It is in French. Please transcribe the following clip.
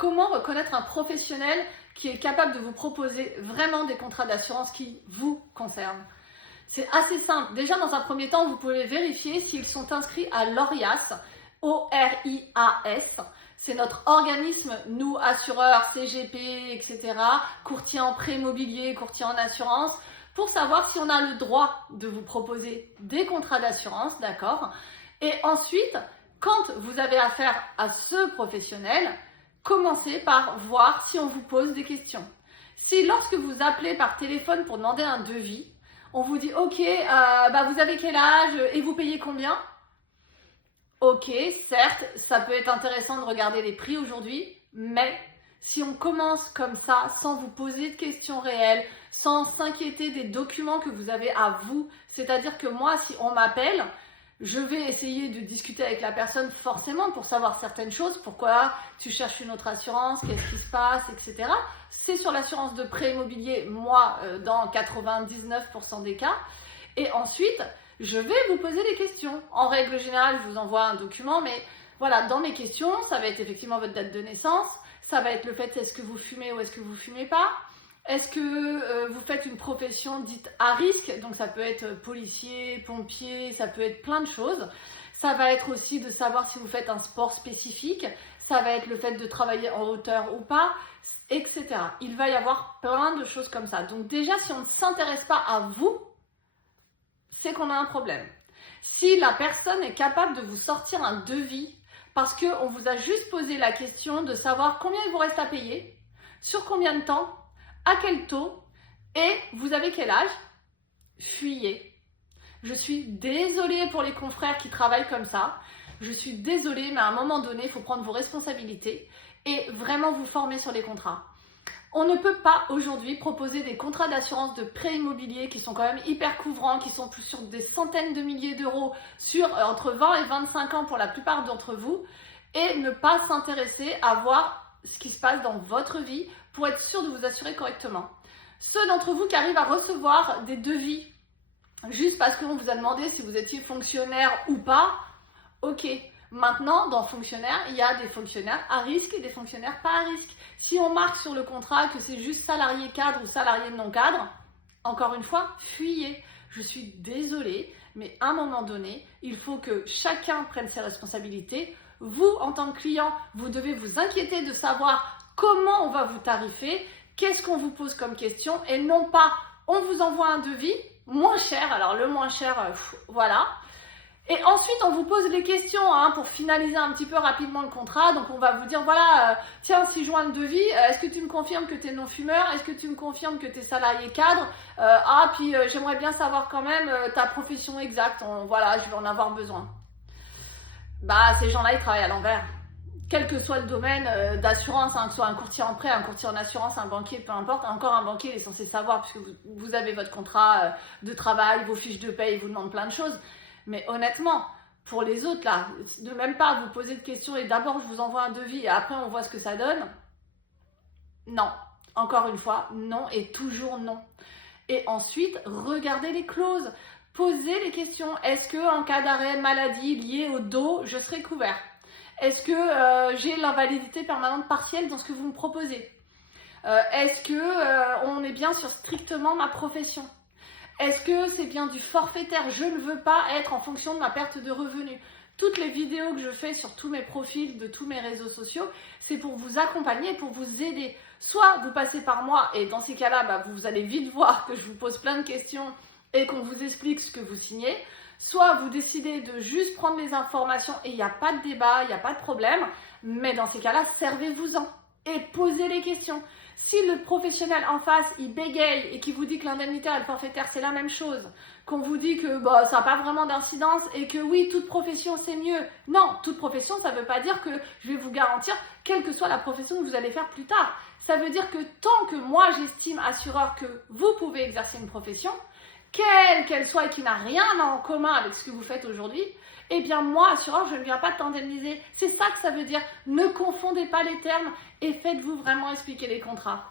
Comment reconnaître un professionnel qui est capable de vous proposer vraiment des contrats d'assurance qui vous concernent? C'est assez simple. Déjà, dans un premier temps, vous pouvez vérifier s'ils sont inscrits à l'ORIAS, O-R-I-A-S. C'est notre organisme, nous, assureurs, CGP, etc., courtiers en prêt immobilier, courtiers en assurance, pour savoir si on a le droit de vous proposer des contrats d'assurance, d'accord? Et ensuite, quand vous avez affaire à ce professionnel, commencez par voir si on vous pose des questions. Si lorsque vous appelez par téléphone pour demander un devis, on vous dit « Ok, vous avez quel âge et vous payez combien ?» Ok, certes, ça peut être intéressant de regarder les prix aujourd'hui, mais si on commence comme ça, sans vous poser de questions réelles, sans s'inquiéter des documents que vous avez à vous, c'est-à-dire que moi, si on m'appelle, je vais essayer de discuter avec la personne forcément pour savoir certaines choses, pourquoi tu cherches une autre assurance, qu'est-ce qui se passe, etc. C'est sur l'assurance de prêt immobilier, moi, dans 99% des cas. Et ensuite, je vais vous poser des questions. En règle générale, je vous envoie un document, mais voilà, dans mes questions, ça va être effectivement votre date de naissance, ça va être le fait est-ce que vous fumez ou est-ce que vous fumez pas. Est-ce que vous faites une profession dite à risque? Donc ça peut être policier, pompier, ça peut être plein de choses. Ça va être aussi de savoir si vous faites un sport spécifique. Ça va être le fait de travailler en hauteur ou pas, etc. Il va y avoir plein de choses comme ça. Donc déjà, si on ne s'intéresse pas à vous, c'est qu'on a un problème. Si la personne est capable de vous sortir un devis parce qu'on vous a juste posé la question de savoir combien il vous reste à payer, sur combien de temps, à quel taux et vous avez quel âge, fuyez. Je suis désolée pour les confrères qui travaillent comme ça. Je suis désolée, mais à un moment donné, il faut prendre vos responsabilités et vraiment vous former sur les contrats. On ne peut pas aujourd'hui proposer des contrats d'assurance de prêt immobilier qui sont quand même hyper couvrants, qui sont plus sur des centaines de milliers d'euros sur entre 20 et 25 ans pour la plupart d'entre vous et ne pas s'intéresser à voir ce qui se passe dans votre vie pour être sûr de vous assurer correctement. Ceux d'entre vous qui arrivent à recevoir des devis juste parce qu'on vous a demandé si vous étiez fonctionnaire ou pas, ok. Maintenant, dans fonctionnaire, il y a des fonctionnaires à risque et des fonctionnaires pas à risque. Si on marque sur le contrat que c'est juste salarié cadre ou salarié non cadre, encore une fois, fuyez. Je suis désolée, mais à un moment donné, il faut que chacun prenne ses responsabilités. Vous, en tant que client, vous devez vous inquiéter de savoir comment on va vous tarifer, qu'est-ce qu'on vous pose comme question, et non pas on vous envoie un devis moins cher. Alors le moins cher, voilà. Et ensuite, on vous pose des questions pour finaliser un petit peu rapidement le contrat. Donc, on va vous dire, voilà, tiens, si je joins le devis, est-ce que tu me confirmes que tu es non-fumeur? Est-ce que tu me confirmes que tu es salarié cadre? Puis j'aimerais bien savoir quand même ta profession exacte. Voilà, je vais en avoir besoin. Ces gens-là, ils travaillent à l'envers. Quel que soit le domaine d'assurance, que ce soit un courtier en prêt, un courtier en assurance, un banquier, peu importe. Encore un banquier, il est censé savoir, puisque vous avez votre contrat de travail, vos fiches de paie, il vous demande plein de choses. Mais honnêtement, pour les autres, là, de même pas vous poser de questions et d'abord je vous envoie un devis et après on voit ce que ça donne. Non, encore une fois, non et toujours non. Et ensuite, regardez les clauses, posez les questions. Est-ce que en cas d'arrêt maladie lié au dos, je serai couvert? Est-ce que j'ai l'invalidité permanente partielle dans ce que vous me proposez? Est-ce que on est bien sur strictement ma profession? Est-ce que c'est bien du forfaitaire? Je ne veux pas être en fonction de ma perte de revenus. Toutes les vidéos que je fais sur tous mes profils de tous mes réseaux sociaux, c'est pour vous accompagner, pour vous aider. Soit vous passez par moi et dans ces cas-là, vous allez vite voir que je vous pose plein de questions et qu'on vous explique ce que vous signez. Soit vous décidez de juste prendre les informations et il n'y a pas de débat, il n'y a pas de problème. Mais dans ces cas-là, servez-vous-en et posez les questions. Si le professionnel en face, il bégaye et qu'il vous dit que l'indemnitaire et le forfaitaire, c'est la même chose, qu'on vous dit que ça n'a pas vraiment d'incidence et que oui, toute profession, c'est mieux. Non, toute profession, ça ne veut pas dire que je vais vous garantir, quelle que soit la profession que vous allez faire plus tard. Ça veut dire que tant que moi, j'estime, assureur, que vous pouvez exercer une profession, quelle qu'elle soit et qui n'a rien en commun avec ce que vous faites aujourd'hui, eh bien moi, assureur, je ne viens pas t'indemniser. C'est ça que ça veut dire. Ne confondez pas les termes et faites-vous vraiment expliquer les contrats.